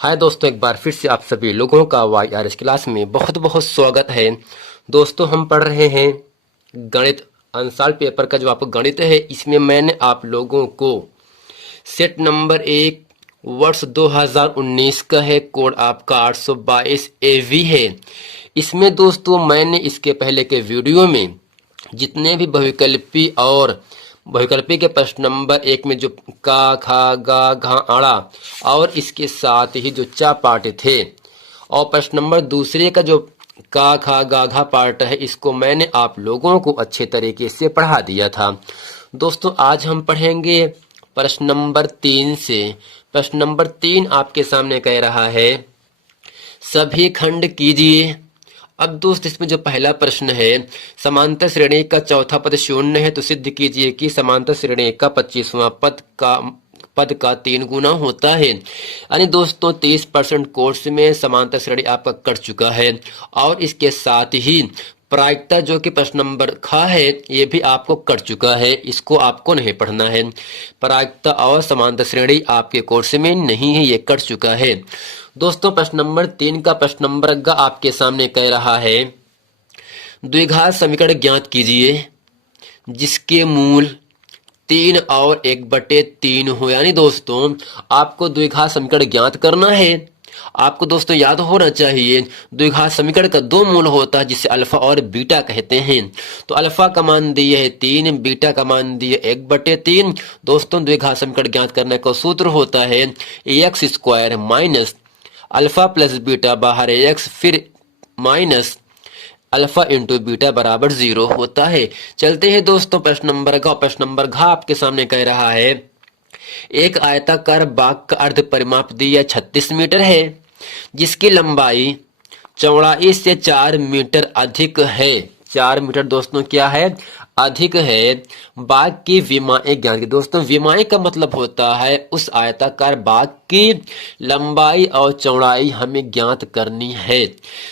हाय दोस्तों, एक बार फिर से आप सभी लोगों का YRS क्लास में बहुत बहुत स्वागत है। दोस्तों, हम पढ़ रहे हैं गणित अंशाल पेपर का जो आपका गणित है। इसमें मैंने आप लोगों को सेट नंबर 1 वर्ष 2019 का है। कोड आपका 822 AV है। इसमें दोस्तों मैंने इसके पहले के वीडियो में जितने भी बहुविकल्पी और बहुविकल्पी के प्रश्न नंबर 1 में जो का, खा, गा, घा, आड़ा और इसके साथ ही जो चा पार्ट थे, और प्रश्न नंबर दूसरे का जो का, खा, गा, घा पार्ट है, इसको मैंने आप लोगों को अच्छे तरीके से पढ़ा दिया था। दोस्तों, आज हम पढ़ेंगे प्रश्न नंबर 3 से। प्रश्न नंबर 3 आपके सामने कह रहा है, सभी खंड कीजिए। अब दोस्त, इसमें जो पहला प्रश्न है, समांतर श्रेणी का चौथा पद शून्य है तो सिद्ध कीजिए कि समांतर श्रेणी का 25वां पद का 3 गुना होता है। यानी दोस्तों 30% कोर्स में समांतर श्रेणी आपका कट चुका है, और इसके साथ ही प्रायिकता जो कि प्रश्न नंबर खा है, ये भी आपको कट चुका है। इसको आपको नहीं पढ़ना है। प्रायिकता और समांतर श्रेणी आपके कोर्स में नहीं है, ये कट चुका है। दोस्तों, प्रश्न नंबर 3 का प्रश्न नंबर ग आपके सामने कह रहा है, द्विघात समीकरण ज्ञात कीजिए जिसके मूल 3 और 1/3 हो। यानी दोस्तों आपको द्विघात समीकरण ज्ञात करना है। आपको दोस्तों याद होना चाहिए, द्विघात समीकरण का 2 मूल होता है जिसे अल्फा और बीटा कहते हैं। तो अल्फा का मान दिया है 3, बीटा का मान दिया 1/3। दोस्तों, द्विघात समीकरण ज्ञात करने का सूत्र होता है x² minus alpha plus beta बाहर x, फिर माइनस अल्फा इंटू बीटा बराबर 0 होता है। चलते हैं दोस्तों प्रश्न नंबर घ। प्रश्न नंबर घ आपके सामने कह रहा है, एक आयताकार बाग का अर्ध परिमाप दिया 36 मीटर है, जिसकी लंबाई चौड़ाई से 4 मीटर अधिक है। 4 मीटर दोस्तों क्या है? अधिक है। बाग की विमाएं ज्ञात की। दोस्तों, विमाएं का मतलब होता है उस आयताकार बाग की लंबाई और चौड़ाई हमें ज्ञात करनी है।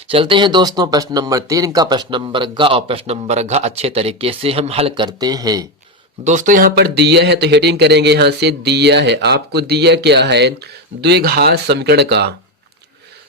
चलते हैं दोस्तों प्रश्न नंबर 3 का प्रश्न नंबर ग, और प्रश्न नंबर घ अच्छे तरीके से हम हल करते हैं। दोस्तों, यहाँ पर दिया है तो हेडिंग करेंगे। यहाँ से दिया है, आपको दिया क्या है? द्विघात समीकरण का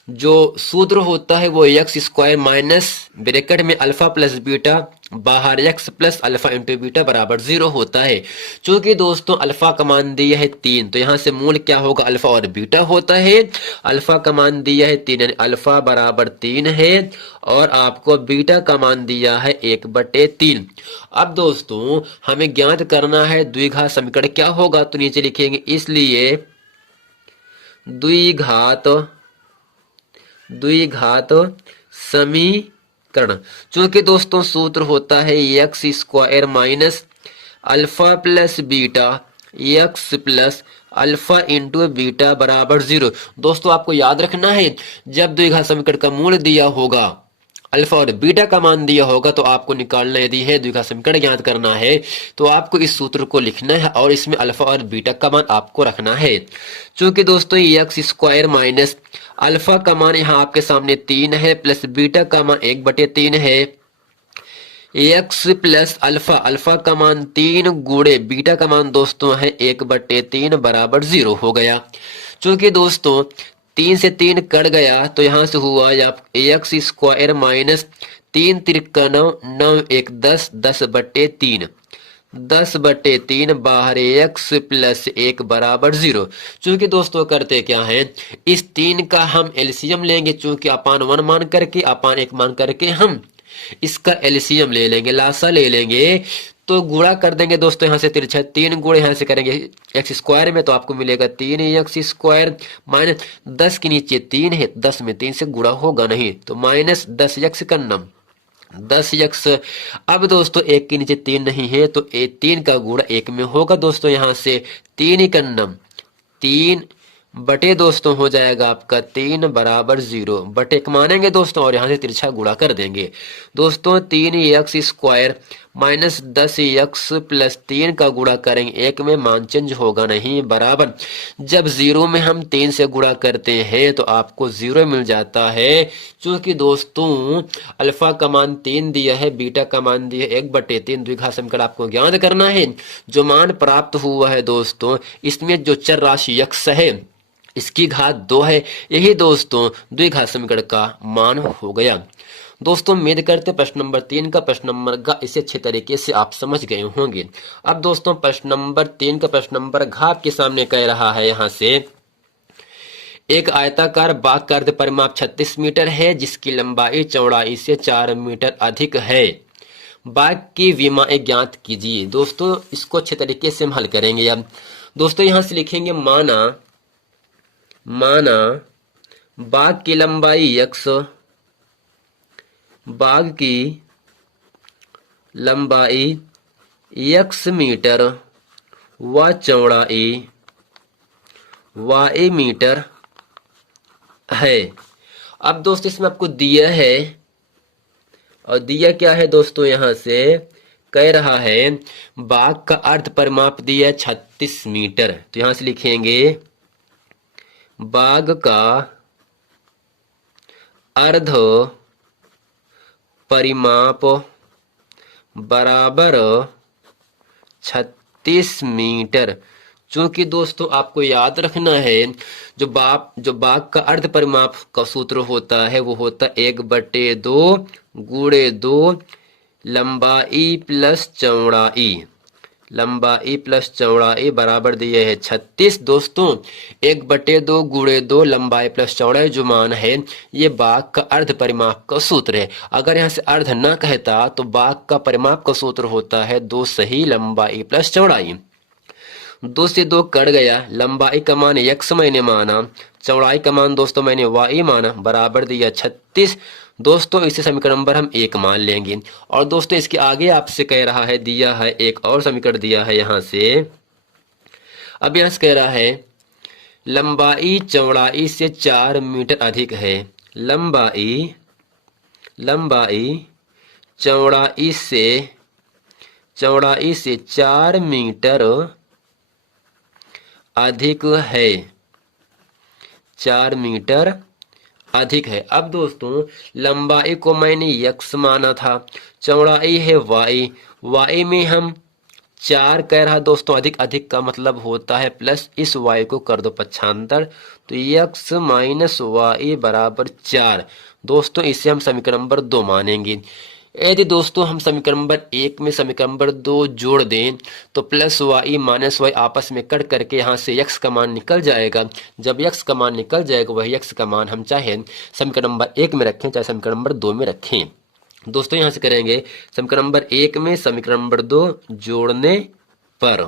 जो सूत्र होता है वो x² माइनस ब्रैकेट में अल्फा प्लस बीटा बाहर x plus alpha into beta बराबर 0 होता है। चूंकि दोस्तों अल्फा का मान दिया है 3, तो यहाँ से मूल क्या होगा? अल्फा और बीटा होता है। अल्फा का मान दिया है 3, यानी अल्फा बराबर 3 है, और आपको बीटा का मान दिया है 1/3। अब दोस्तों हमें ज्ञात करना है द्विघात समीकरण क्या होगा, तो नीचे लिखेंगे इसलिए द्विघात समीकरण। चूंकि दोस्तों सूत्र होता है x² minus alpha plus beta x plus alpha into beta बराबर 0। दोस्तों आपको याद रखना है, जब द्विघात समीकरण का मूल दिया होगा, अल्फा और बीटा का मान दिया होगा, तो आपको निकालना, यदि है द्विघात समीकरण ज्ञात करना है, तो आपको इस सूत्र को लिखना है और इसमें अल्फा और बीटा का मान आपको रखना है। चूंकि दोस्तों x² माइनस अल्फा का मान यहाँ आपके सामने 3 है, प्लस बीटा का मान 1/3 है। x प्लस अल्फा, अल्फा का मान 3 गुणे बीटा का मान दोस्तों है 1/3 बराबर 0 हो गया। चूंकि दोस्तों 3 से 3 कट गया, तो यहां से हुआ x² माइनस 3 त्रिका 9, 9 1 10, 10/3, 10/3 बाहर x प्लस 1 बराबर 0। चूंकि दोस्तों करते क्या है, इस 3 का हम एलसीएम लेंगे। चूंकि अपान 1 मान करके, अपान 1 मान करके हम इसका एलसीएम ले लेंगे, लासा ले लेंगे, तो गुणा कर देंगे। दोस्तों यहाँ से तिरछा 3 गुणे यहाँ से करेंगे x² में, तो आपको मिलेगा 3x² माइनस 10 के नीचे 3 है, 10 में 3 से गुणा होगा नहीं, तो माइनस 10x का नम 10x। अब दोस्तों 1 के नीचे 3 नहीं है, तो 3 का गुणा 1 में होगा। दोस्तों यहाँ से 3 का नम 3 बटे दोस्तों हो जाएगा आपका 3 बराबर 0, बटे 1 मानेंगे दोस्तों, और यहाँ से तिरछा गुणा कर देंगे। दोस्तों 3x² माइनस 10x प्लस 3 का गुणा करेंगे, 1 में मान चेंज होगा नहीं, बराबर। जब 0 में हम 3 से गुणा करते हैं तो आपको 0 मिल जाता है। क्योंकि दोस्तों अल्फा का मान 3 दिया है, बीटा का मान दिया है 1/3। द्विघात समीकरण आपको ज्ञात करना है। जो मान प्राप्त हुआ है दोस्तों, इसमें जो चर राशि x है, इसकी घात 2 है। यही दोस्तों द्विघात समीकरण का मान हो गया। दोस्तों उम्मीद करते प्रश्न नंबर 3 का प्रश्न नंबर घ इसे अच्छे तरीके से आप समझ गए होंगे। अब दोस्तों प्रश्न नंबर 3 का प्रश्न नंबर घ आपके सामने कह रहा है, यहाँ से एक आयताकार बाग का अर्ध परिमाप 36 मीटर है जिसकी लंबाई चौड़ाई से 4 मीटर अधिक है। बाग की विमाएं ज्ञात कीजिए। दोस्तों इसको अच्छे तरीके से हम हल करेंगे। अब दोस्तों यहां से लिखेंगे माना बाग की लंबाई x, बाग की लंबाई x मीटर व चौड़ाई y मीटर है। अब दोस्तों इसमें आपको दिया है, और दिया क्या है दोस्तों, यहां से कह रहा है बाग का अर्ध परिमाप दिया 36 मीटर। तो यहां से लिखेंगे बाग का अर्ध परिमाप बराबर 36 मीटर। चूंकि दोस्तों आपको याद रखना है जो बाग का अर्ध परिमाप का सूत्र होता है वो होता 1/2 गुणे 2 लंबाई प्लस चौड़ाई बराबर दिए है 36। दोस्तों 1/2 गुणे 2 लंबाई प्लस चौड़ाई जो मान है ये बाग का अर्ध परिमाप का सूत्र है। अगर यहाँ से अर्ध न कहता तो बाग का परिमाप का सूत्र होता है 2 सही लंबाई प्लस चौड़ाई। 2 से 2 कट गया, लंबाई का मान x मैंने माना, चौड़ाई का मान दोस्तों मैंने y माना, बराबर दिया 36। दोस्तों इसे समीकरण नंबर हम 1 मान लेंगे। और दोस्तों इसके आगे आपसे कह रहा है, दिया है एक और समीकरण दिया है यहां से। अब यहां से कह रहा है लंबाई चौड़ाई से 4 मीटर अधिक है। लंबाई चौड़ाई से 4 मीटर अधिक है, 4 मीटर अधिक है। अब दोस्तों लंबाई को मैंने x माना था, चौड़ाई है y में हम 4 कह रहा दोस्तों, अधिक का मतलब होता है प्लस, इस y को कर दो पक्षांतर तो x माइनस y बराबर 4। दोस्तों इसे हम समीकरण नंबर 2 मानेंगे। यदि दोस्तों हम समीकरण नंबर 1 में समीकरण नंबर 2 जोड़ दें तो प्लस y माइनस y आपस में कट करके यहाँ से x का मान निकल जाएगा। जब x का मान निकल जाएगा वही x का मान हम चाहे समीकरण नंबर 1 में रखें चाहे समीकरण नंबर 2 में रखें। दोस्तों यहाँ से करेंगे समीकरण नंबर 1 में समीकरण नंबर 2 जोड़ने पर।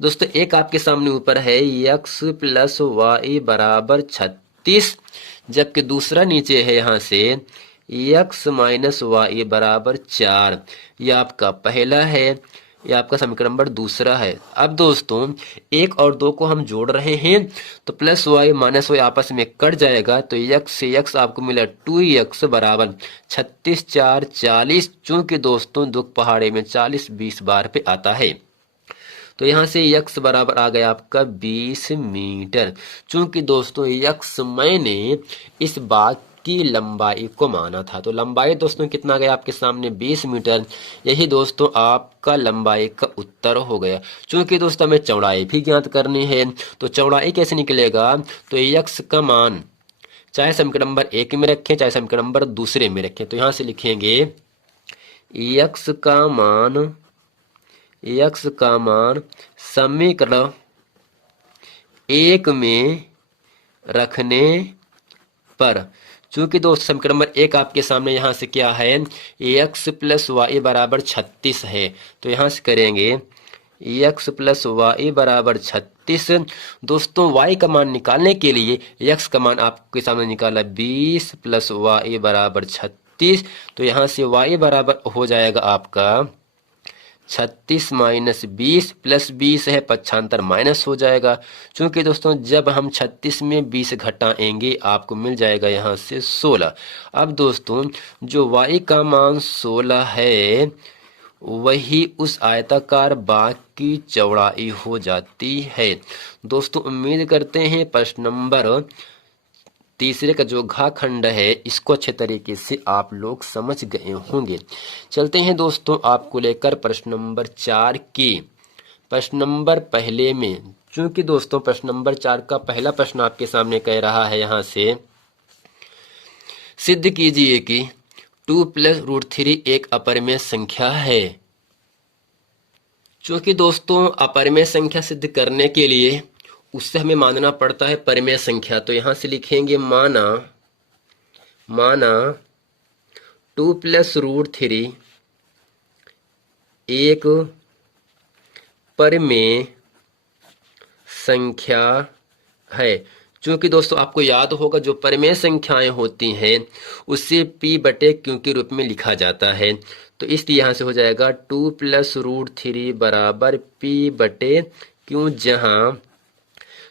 दोस्तों एक आपके सामने ऊपर है x प्लस y बराबर 36, जबकि दूसरा नीचे है यहाँ से x माइनस y बराबर 4। यह आपका पहला है, यह आपका समीकरण नंबर दूसरा है। अब दोस्तों 1 और 2 को हम जोड़ रहे हैं तो प्लस y माइनस y आपस में कट जाएगा तो x से x आपको मिला 2x बराबर 36 4 40। चूंकि दोस्तों दुख पहाड़े में 40 20 बार पे आता है तो यहाँ से x बराबर आ गया आपका 20 मीटर। चूंकि दोस्तों x मैंने इस बाग की लंबाई को माना था, तो लंबाई दोस्तों कितना गया आपके सामने 20 मीटर। यही दोस्तों आपका लंबाई का उत्तर हो गया। चूंकि दोस्तों हमें चौड़ाई भी ज्ञात करनी है तो चौड़ाई कैसे निकलेगा, तो x का मान चाहे समीकरण नंबर 1 में रखें चाहे समीकरण नंबर दूसरे में रखें तो यहाँ से लिखेंगे x का मान समीकरण 1 में रखने पर। चूंकि दोस्त समीकरण नंबर 1 आपके सामने यहाँ से क्या है x प्लस वाई बराबर 36 है तो यहाँ से करेंगे x प्लस वाई बराबर 36। दोस्तों y का मान निकालने के लिए x का मान आपके सामने निकाला 20 प्लस वाई बराबर 36। तो यहाँ से y बराबर हो जाएगा आपका 36 माइनस 20 प्लस 20 है पक्षांतर माइनस हो जाएगा। चूंकि दोस्तों जब हम 36 में 20 घटाएंगे आपको मिल जाएगा यहाँ से 16। अब दोस्तों जो y का मान 16 है वही उस आयताकार बाग की चौड़ाई हो जाती है। दोस्तों उम्मीद करते हैं प्रश्न नंबर तीसरे का जो घा खंड है इसको अच्छे तरीके से आप लोग समझ गए होंगे। चलते हैं दोस्तों आपको लेकर प्रश्न नंबर 4 की। प्रश्न नंबर पहले में चूंकि दोस्तों प्रश्न नंबर 4 का पहला प्रश्न आपके सामने कह रहा है यहाँ से सिद्ध कीजिए कि 2 प्लस रूट 3 एक अपरिमेय संख्या है। चूंकि दोस्तों अपरिमेय संख्या सिद्ध करने के लिए उससे हमें मानना पड़ता है परिमेय संख्या, तो यहां से लिखेंगे माना 2 प्लस रूट 3 एक परिमेय संख्या है। चूंकि दोस्तों आपको याद होगा जो परिमेय संख्याएं होती हैं उससे p बटे q के रूप में लिखा जाता है, तो इसलिए यहां से हो जाएगा 2 प्लस रूट 3 बराबर p बटे q,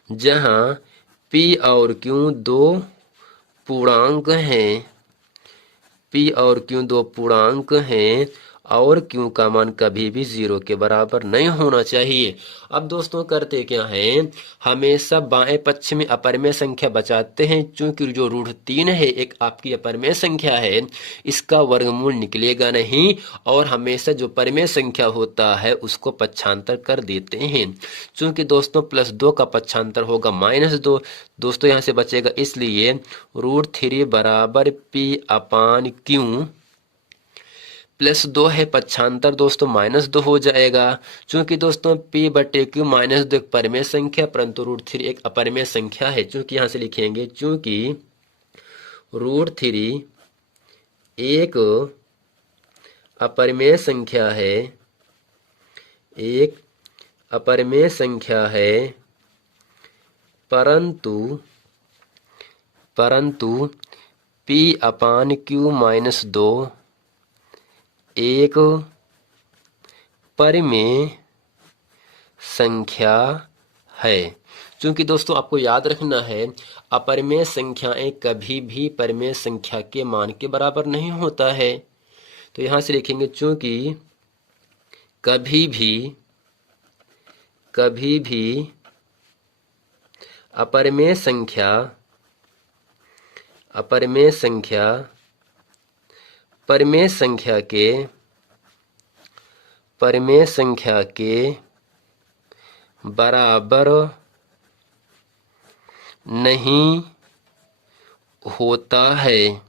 जहां p और q दो पूर्णांक हैं, p और q दो पूर्णांक हैं और q का मान कभी भी 0 के बराबर नहीं होना चाहिए। अब दोस्तों करते क्या हैं, हमेशा बाएं पक्ष में अपरिमेय संख्या बचाते हैं। चूंकि जो रूट 3 है एक आपकी अपरिमेय संख्या है, इसका वर्गमूल निकलेगा नहीं और हमेशा जो परिमेय संख्या होता है उसको पक्षांतर कर देते हैं। चूंकि दोस्तों +2 का पक्षांतर होगा -2, दोस्तों यहाँ से बचेगा, इसलिए रूट 3 बराबर p अपान q +2 है, पक्षांतर दोस्तों -2 हो जाएगा। चूंकि दोस्तों p बटे q -2 एक परिमेय संख्या परंतु रूट 3 एक अपरिमेय संख्या है। चूंकि यहां से लिखेंगे चूंकि रूट 3 एक अपरिमेय संख्या है, एक अपरिमेय संख्या है परंतु p अपान q -2 एक परिमेय संख्या है। चूंकि दोस्तों आपको याद रखना है अपरिमेय संख्याएं कभी भी परिमेय संख्या के मान के बराबर नहीं होता है, तो यहां से लिखेंगे चूंकि कभी भी अपरिमेय संख्या परिमेय संख्या के बराबर नहीं होता है।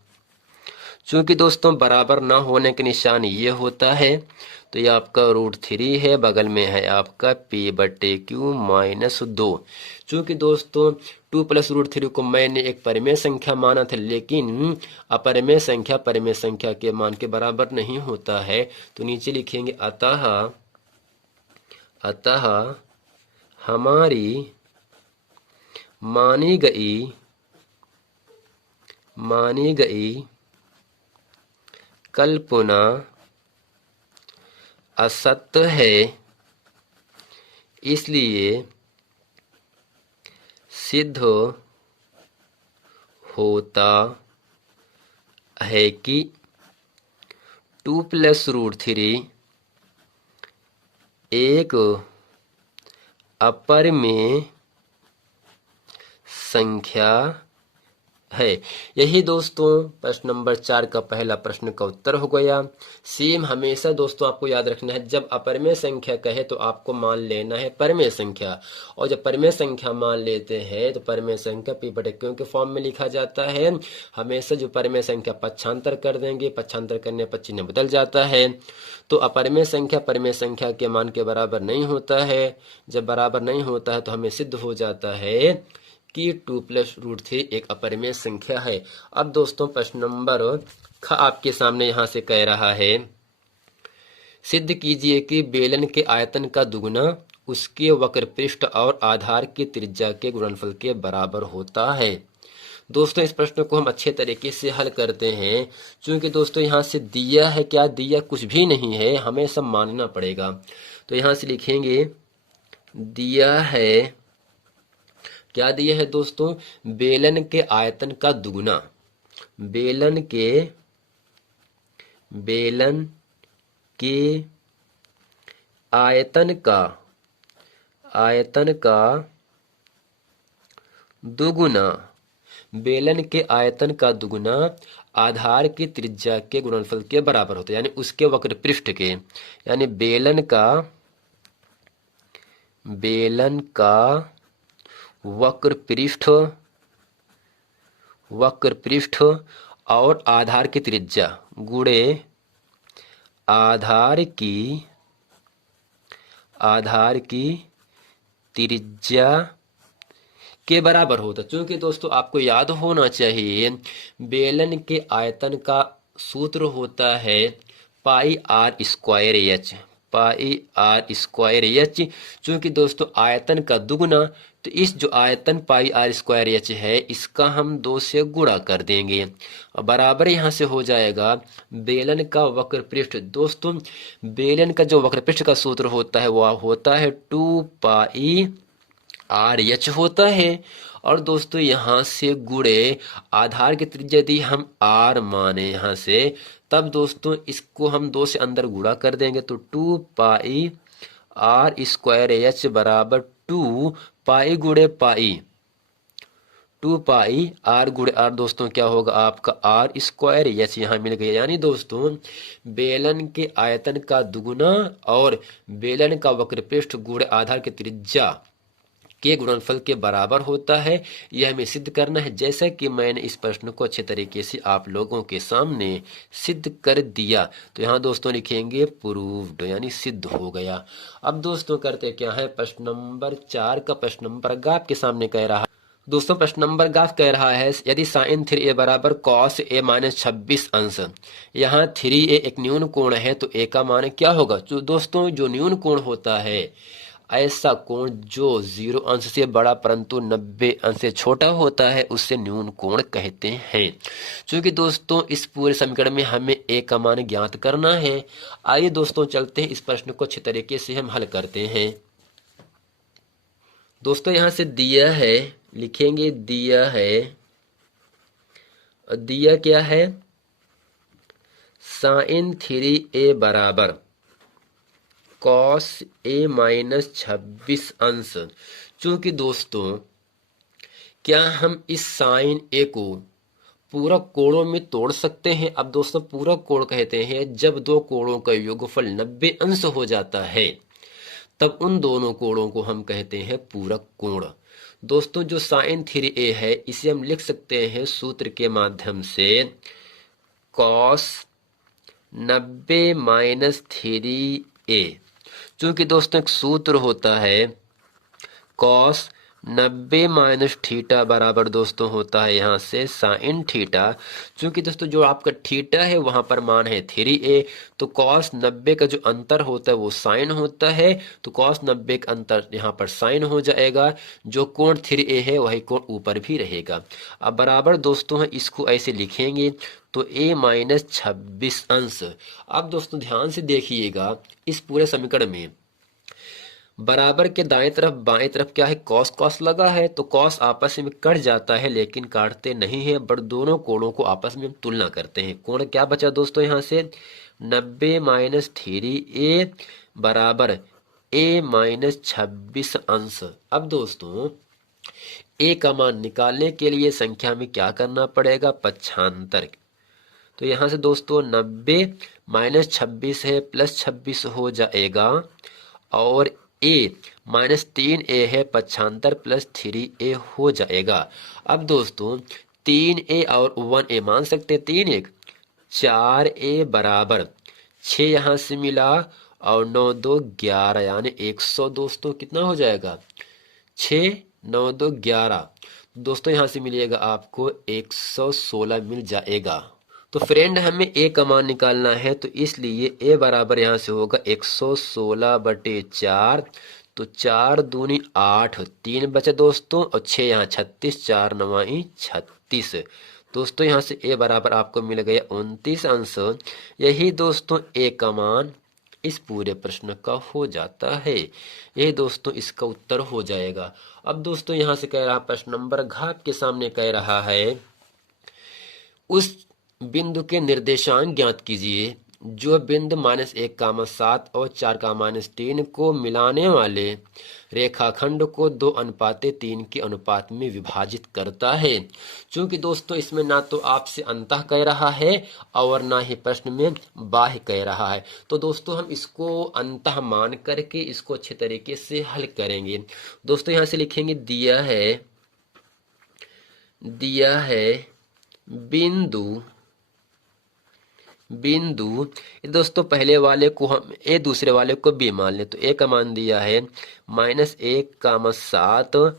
चूंकि दोस्तों बराबर ना होने के निशान ये होता है, तो ये आपका रूट 3 है, बगल में है आपका p बटे q -2। चूंकि दोस्तों 2 प्लस रूट 3 को मैंने एक परिमेय संख्या माना था, लेकिन अपरिमेय संख्या परिमेय संख्या के मान के बराबर नहीं होता है, तो नीचे लिखेंगे अतः हमारी मानी गई कल्पना असत्य है, इसलिए सिद्ध होता है कि 2 प्लस रूट 3 एक अपरिमेय संख्या है। यही दोस्तों प्रश्न नंबर 4 का पहला प्रश्न का उत्तर हो गया। सेम हमेशा दोस्तों आपको याद रखना है, जब अपरिमेय संख्या कहे तो आपको मान लेना है परिमेय संख्या, और जब परिमेय संख्या मान लेते हैं तो परिमेय संख्या p बटे q के फॉर्म में लिखा जाता है। हमेशा जो परिमेय संख्या पक्षांतर कर देंगे, पक्षांतर करने पर चिन्ह बदल जाता है, तो अपरिमेय संख्या परिमेय संख्या के मान के बराबर नहीं होता है। जब बराबर नहीं होता है तो हमें सिद्ध हो जाता है कि 2 प्लस रूट 3 एक अपरिमेय संख्या है। अब दोस्तों प्रश्न नंबर ख आपके सामने यहां से कह रहा है सिद्ध कीजिए कि बेलन के आयतन का दुगुना उसके वक्र पृष्ठ और आधार की त्रिज्या के गुणनफल के बराबर होता है। दोस्तों इस प्रश्न को हम अच्छे तरीके से हल करते हैं। क्योंकि दोस्तों यहाँ से दिया है, क्या दिया, कुछ भी नहीं है, हमें सब मानना पड़ेगा। तो यहाँ से लिखेंगे दिया है, क्या दिया है दोस्तों, बेलन के आयतन का दुगुना, बेलन के आयतन का दुगुना, बेलन के आयतन का दुगुना आधार की त्रिज्या के गुणनफल के बराबर होता है, यानी उसके वक्र पृष्ठ के, यानी बेलन का बेलन का वक्र पृष्ठ और आधार की त्रिज्या गुणे आधार की त्रिज्या के बराबर होता। क्योंकि दोस्तों आपको याद होना चाहिए बेलन के आयतन का सूत्र होता है पाई आर स्क्वायर एच। चूंकि दोस्तों आयतन का दुगुना, तो इस जो आयतन पाई आर स्क्वायर एच है इसका हम 2 से गुणा कर देंगे और बराबर यहाँ से हो जाएगा बेलन का वक्र पृष्ठ। दोस्तों बेलन का जो वक्र पृष्ठ का सूत्र होता है वह होता है 2 पाई आर एच होता है। और दोस्तों यहाँ से गुणे आधार की त्रिज्या यदि हम आर माने यहाँ से, तब दोस्तों इसको हम 2 से अंदर गुणा कर देंगे तो 2 पाई आर स्क्वायर एच बराबर 2 पाई गुणे पाई, 2 पाई आर गुणे आर दोस्तों क्या होगा आपका आर स्क्वायर एच यहाँ मिल गया। यानी दोस्तों बेलन के आयतन का दुगुना और बेलन का वक्र पृष्ठ गुणे आधार की त्रिज्या के गुणनफल के बराबर होता है। यह हमें सिद्ध करना है, जैसा कि मैंने इस प्रश्न को अच्छे तरीके से आप लोगों के सामने सिद्ध कर दिया। तो यहाँ दोस्तों लिखेंगे प्रूव्ड, यानी सिद्ध हो गया। अब दोस्तों करते क्या है, प्रश्न नंबर 4 का प्रश्न नंबर ग आपके सामने कह रहा है। दोस्तों प्रश्न नंबर ग कह रहा है यदि साइन 3a बराबर कॉस a माइनस 26 अंश, यहाँ 3a एक न्यून कोण है तो a का मान क्या होगा। तो दोस्तों जो न्यून कोण होता है ऐसा कोण जो 0 अंश से बड़ा परंतु 90 अंश से छोटा होता है उससे न्यून कोण कहते हैं। क्योंकि दोस्तों इस पूरे समीकरण में हमें a का मान ज्ञात करना है। आइए दोस्तों चलते हैं इस प्रश्न को अच्छे तरीके से हम हल करते हैं। दोस्तों यहाँ से दिया है, लिखेंगे दिया है, दिया क्या है, साइन 3a बराबर कॉस a माइनस 26 अंश। चूंकि दोस्तों क्या हम इस साइन a को पूरक कोणों में तोड़ सकते हैं। अब दोस्तों पूरक कोण कहते हैं जब दो कोणों का योगफल 90 अंश हो जाता है तब उन दोनों कोणों को हम कहते हैं पूरक कोण। दोस्तों जो साइन 3a है इसे हम लिख सकते हैं सूत्र के माध्यम से कॉस 90 माइनस 3a। चूंकि दोस्तों एक सूत्र होता है कॉस 90 माइनस थीटा बराबर दोस्तों होता है यहाँ से साइन थीटा। चूंकि दोस्तों जो आपका थीटा है वहां पर मान है 3a, तो कॉस 90 का जो अंतर होता है वो साइन होता है, तो कॉस 90 का अंतर यहाँ पर साइन हो जाएगा। जो कोण 3a है वही कोण ऊपर भी रहेगा। अब बराबर दोस्तों है इसको ऐसे लिखेंगे तो a माइनस 26 अंश। अब दोस्तों ध्यान से देखिएगा इस पूरे समीकरण में बराबर के दाएं तरफ बाएं तरफ क्या है, कॉस कॉस लगा है, तो कॉस आपस में कट जाता है लेकिन काटते नहीं है, बट दोनों कोणों को आपस में हम तुलना करते हैं। कोण क्या बचा दोस्तों यहाँ से 90 माइनस 3a बराबर a माइनस 26 अंश। अब दोस्तों a का मान निकालने के लिए संख्या में क्या करना पड़ेगा, पक्षांतर। तो यहाँ से दोस्तों 90 माइनस 26 है प्लस 26 हो जाएगा और a माइनस 3a है पक्षांतर प्लस 3a हो जाएगा। अब दोस्तों 3a और 1a मान सकते, 3 1 4a बराबर 6 यहाँ से मिला और 9 2 11 यानी 100 दोस्तों कितना हो जाएगा 6 9 2 11। दोस्तों यहाँ से मिलेगा आपको 116 मिल जाएगा। तो फ्रेंड हमें a का मान निकालना है तो इसलिए a बराबर यहाँ से होगा 116/4, तो 4 दूनी 8, 3 बचे दोस्तों और 6 यहाँ 36, 4 9 36। दोस्तों यहाँ से a बराबर आपको मिल गया 29 अंश। यही दोस्तों a का मान इस पूरे प्रश्न का हो जाता है। यही दोस्तों इसका उत्तर हो जाएगा। अब दोस्तों यहाँ से कह रहा प्रश्न नंबर घ आपके सामने कह रहा है उस बिंदु के निर्देशांक ज्ञात कीजिए जो बिंदु -1, 7 और 4, -3 को मिलाने वाले रेखाखंड को 2:3 के अनुपात में विभाजित करता है। चूंकि दोस्तों इसमें ना तो आपसे अंतः कह रहा है और ना ही प्रश्न में बाह्य कह रहा है, तो दोस्तों हम इसको अंतः मान करके इसको अच्छे तरीके से हल करेंगे। दोस्तों यहाँ से लिखेंगे दिया है बिंदु दोस्तों पहले वाले को हम ए, दूसरे वाले को बी मान ले, तो ए का मान दिया है -1, 7,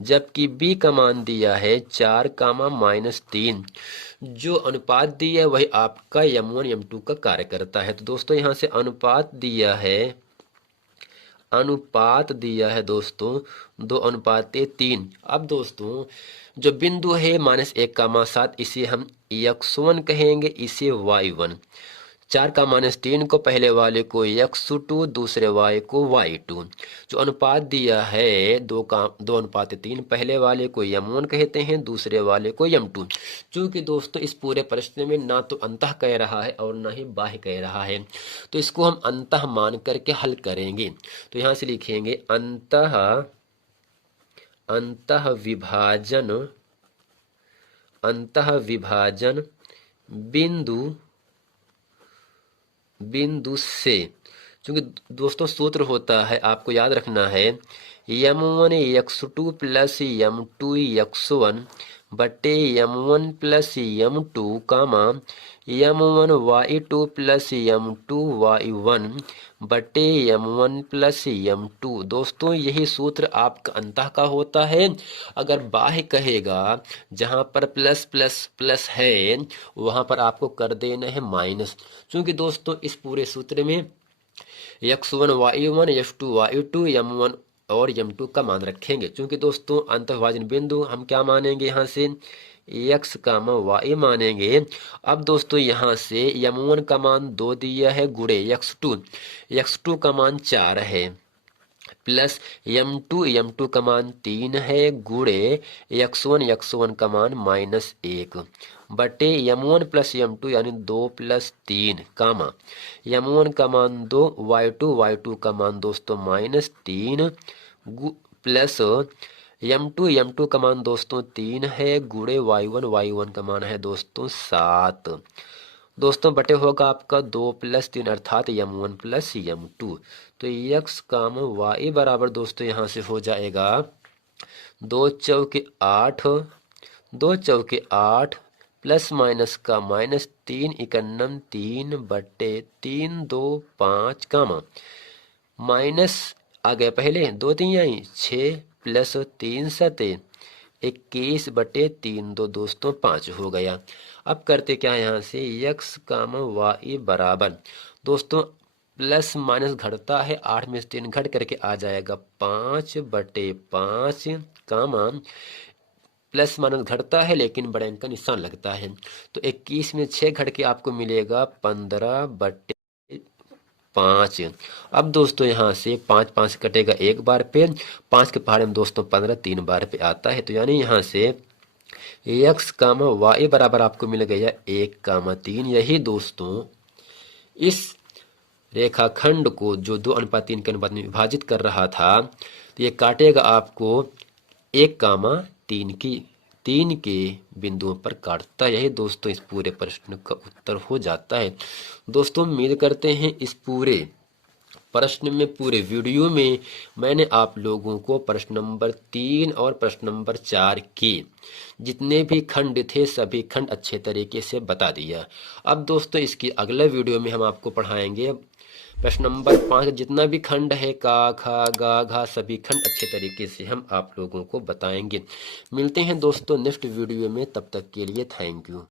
जबकि बी का मान दिया है 4, -3। जो अनुपात दिया है वही आपका m1 m2 का कार्य करता है। तो दोस्तों यहाँ से अनुपात दिया है दोस्तों 2:3। अब दोस्तों जो बिंदु है -1, 7 इसे हम x1 कहेंगे, इसे y1। 4, -3 को पहले वाले को x2, दूसरे वाले को y2। जो अनुपात दिया है 2:3, पहले वाले को m1 कहते हैं, दूसरे वाले को m2। चूंकि दोस्तों इस पूरे प्रश्न में ना तो अंतः कह रहा है और ना ही बाह्य कह रहा है, तो इसको हम अंतः मान करके हल करेंगे। तो यहाँ से लिखेंगे अंतः विभाजन बिंदु से, क्योंकि दोस्तों सूत्र होता है, आपको याद रखना है, m1 x2 plus m2 x1 बटे m1 plus m2 m1 y2 plus m2 y1 बटे m1 प्लस m2। दोस्तों यही सूत्र आपका अंतः का होता है। अगर बाह्य कहेगा, जहां पर प्लस प्लस प्लस है वहां पर आपको कर देना है माइनस। क्योंकि दोस्तों इस पूरे सूत्र में x1 y1 x2 y2 m1 और m2 का मान रखेंगे। क्योंकि दोस्तों अंतःविभाजन बिंदु हम क्या मानेंगे, यहाँ से x, y मानेंगे। अब दोस्तों यहाँ से m1 का मान 2 दिया है, गुणे x2 का मान 4 है, प्लस m2 का मान 3 है, गुणे x1 का मान -1 बटे m1 प्लस m2 यानी 2 + 3, m1 का मान 2, y2 का मान दोस्तों -3 प्लस m2 का मान दोस्तों 3 है, गुणे y1 का मान है दोस्तों 7। दोस्तों बटे होगा आपका 2 + 3 अर्थात m1 प्लस m2। तो x, y बराबर दोस्तों यहाँ से हो जाएगा 2 चौके 8 प्लस माइनस का -3 × 3 बटे 3 2 5 माइनस आ गया पहले 2 3 आई 6 प्लस 3 7 21 बटे 3 2 दोस्तों 5 हो गया। अब करते क्या है, यहाँ से x, y बराबर दोस्तों प्लस माइनस घटता है, 8 में से 3 घट करके आ जाएगा 5 बटे 5 प्लस माइनस घटता है लेकिन बड़े अंक का निशान लगता है, तो 21 में 6 घट के आपको मिलेगा 15 बटे 5। अब दोस्तों यहाँ से 5 कटेगा एक बार पे, 5 के पहाड़े में दोस्तों 15 3 बार पे आता है। तो यानी यहाँ से x, y बराबर आपको मिल गया 1, 3। यही दोस्तों इस रेखाखंड को जो 2:3 के अनुपात में विभाजित कर रहा था, तो ये काटेगा आपको 1, 3 के बिंदुओं पर काटता। यही दोस्तों इस पूरे प्रश्न का उत्तर हो जाता है। दोस्तों उम्मीद करते हैं इस पूरे प्रश्न में, पूरे वीडियो में मैंने आप लोगों को प्रश्न नंबर 3 और प्रश्न नंबर 4 के जितने भी खंड थे सभी खंड अच्छे तरीके से बता दिया। अब दोस्तों इसकी अगला वीडियो में हम आपको पढ़ाएंगे प्रश्न नंबर 5, जितना भी खंड है का, खा, गा, घा सभी खंड अच्छे तरीके से हम आप लोगों को बताएंगे। मिलते हैं दोस्तों नेक्स्ट वीडियो में, तब तक के लिए थैंक यू।